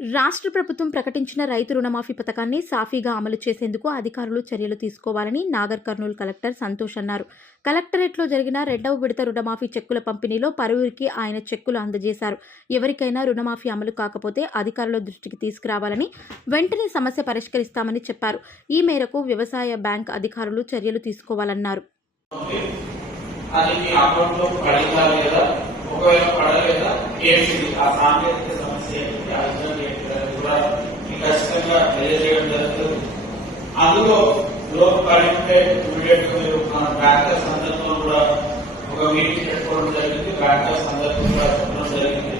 రాష్ట్ర ప్రభుత్వం ప్రకటించిన రైతు రుణమాఫీ పథకాన్ని సాఫీగా అమలు చేసేందుకు అధికారులు చర్యలు తీసుకోవాలని నాగర్ కర్నూలు కలెక్టర్ సంతోష్ అన్నారు. కలెక్టరేట్లో జరిగిన రెండవ విడత రుణమాఫీ చెక్కుల పంపిణీలో పలువురికి ఆయన చెక్కులు అందజేశారు. ఎవరికైనా రుణమాఫీ అమలు కాకపోతే అధికారుల దృష్టికి తీసుకురావాలని, వెంటనే సమస్య పరిష్కరిస్తామని చెప్పారు. ఈ మేరకు వ్యవసాయ బ్యాంక్ అధికారులు చర్యలు తీసుకోవాలన్నారు. ఖచ్చితంగా తెలియజేయడం జరుగుతుంది. అందులో లోన్ పడింటే ఇమీడియట్ గా మీరు మన బ్యాంకర్స్ అందరితో కూడా ఒక మీటింగ్ పెట్టుకోవడం జరిగింది. బ్యాంకర్స్ అందరితో కూడా చెప్పడం జరిగింది.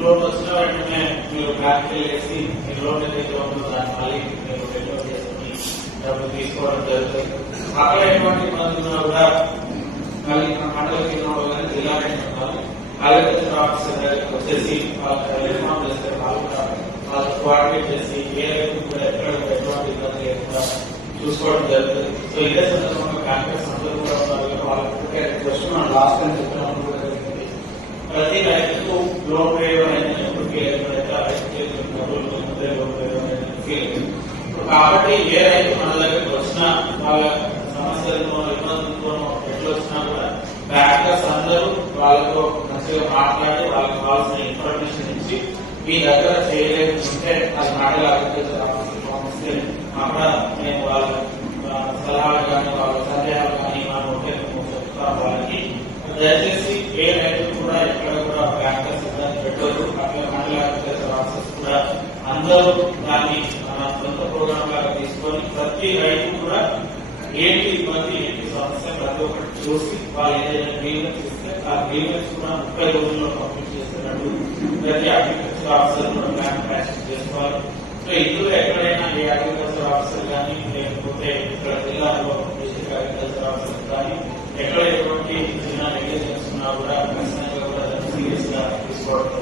లోన్ వచ్చిన వెంటనే మీరు బ్యాంక్ వెళ్ళేసి మీ లోన్ ఏదైతే ఉందో దాన్ని మళ్ళీ మీరు రెన్యూల్ చేసుకుని డబ్బులు తీసుకోవడం జరుగుతుంది. అక్కడ ఎటువంటి ఇబ్బంది ఉన్నా కూడా మళ్ళీ మన మండల కేంద్రంలో కానీ జిల్లా కేంద్రంలో కలెక్టర్ ఆఫీసర్ దగ్గరికి వచ్చేసి వాళ్ళకి రెస్పాండ్ చేస్తే వాళ్ళకి కోఆర్డినేట్ చేసి ఏ రైతు కూడా ఎక్కడ ఎటువంటి ఇబ్బంది లేకుండా చూసుకోవడం జరుగుతుంది. సో ఇదే సందర్భంగా బ్యాంకర్స్ అందరూ కూడా వాళ్ళకి రిక్వెస్ట్ మనం లాస్ట్ టైం చెప్పినప్పుడు కూడా జరిగింది. ప్రతి రైతుకు లోన్ వేయడం అనేది ఎప్పటికీ కాబట్టి ఏ రైతు మన దగ్గరికి వచ్చినా వాళ్ళ సమస్యలతో ఇబ్బందులతో ఎట్లా వచ్చినా కూడా బ్యాంకర్స్ అందరూ వాళ్ళతో మంచిగా మాట్లాడి వాళ్ళకి కావాల్సిన ఇన్ఫర్మేషన్ ఇచ్చి మీ దగ్గర చేయలేకుంటే అది మండల అగ్రికల్చర్ ఆఫీసర్ పంపిస్తే అక్కడ మేము వాళ్ళ సలహాలు కానీ వాళ్ళ సందేహాలు కానీ మనం చెప్తాం. వాళ్ళకి దయచేసి ఏ రైతు కూడా ఎక్కడ కూడా బ్యాంకర్స్ ఇబ్బంది పెట్టదు. అట్లా మండల అగ్రికల్చర్ ఆఫీసర్స్ కూడా అందరూ దాన్ని మన సొంత ప్రోగ్రామ్ లాగా తీసుకొని ప్రతి రైతు కూడా ఏంటి ఇబ్బంది ఏంటి సమస్య ప్రతి ఒక్కటి చూసి వాళ్ళు ఏదైనా గ్రీవెన్స్ ఇస్తే ఆ గ్రీవెన్స్ కూడా 30 రోజుల్లో కంప్లీట్ చేస్తున్నట్టు ప్రతి అగ్రికల్చర్ ఆఫీసర్ కూడా బ్యాంక్ ప్రాక్టీస్ చేసుకోవాలి. సో ఇందులో ఎక్కడైనా ఏ అగ్రికల్చర్ ఆఫీసర్ కానీ లేకపోతే ఇక్కడ జిల్లాలో డిస్ట్రిక్ట్ అగ్రికల్చర్ ఆఫీసర్ కానీ ఎక్కడ ఎటువంటి చిన్న నెగ్లిజెన్స్ ఉన్నా కూడా ఖచ్చితంగా కూడా సీరియస్ గా తీసుకోవడం